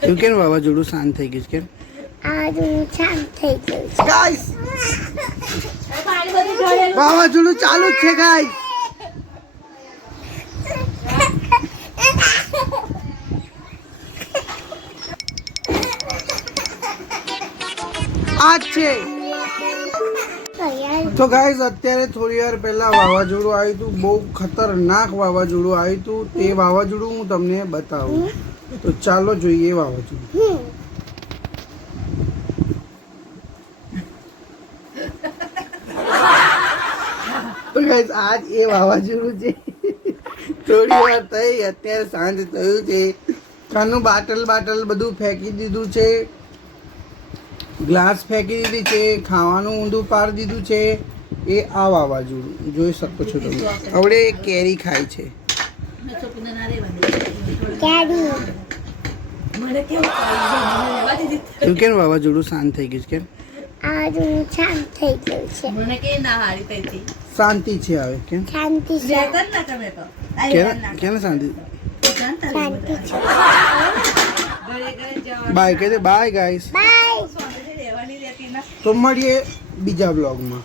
તું કેમ વાવાઝોડું શાંત થઈ ગયું છે કેમ? આજુ વાવાઝોડું ચાલુ જ છે ગાઈસ આ જ છે તો ગાઈઝ અત્યારે થોડી વાર પહેલા વાવાઝોડું આવ્યું હતું બહુ ખતરનાક વાવાઝોડું આવ્યું હતું તે વાવાઝોડું હું તમને બતાવું. તો ચાલો જોઈએ વાવાઝોડું તો. ગાઈસ આજ એ વાવાઝોડું છે. થોડી વાર થઈ, અત્યારે સાંજ થયું છે. કાનું બાટલ બાટલ બધું ફેંકી દીધું છે. ગ્લાસ ફેંકી દીધી છે. ખાવાનું ઊંધું પાડી દીધું છે. એ આ વાવાઝોડું. જોઈ શકો છો તમે. હવે કેરી ખાય છે. તું કેમ વાવાઝોડું શાંત થઈ ગયું છે કેમ? આજુ શાંત થઈ ગયું છે. મને કે ના હારી થઈ હતી. શાંતિ છે હવે કેમ? શાંતિ છે. રહેતા ના તમે તો. કેમ શાંતિ? છે. બાય કહે બાય ગાઈસ બાય. તો મળીએ બીજા બ્લોગમાં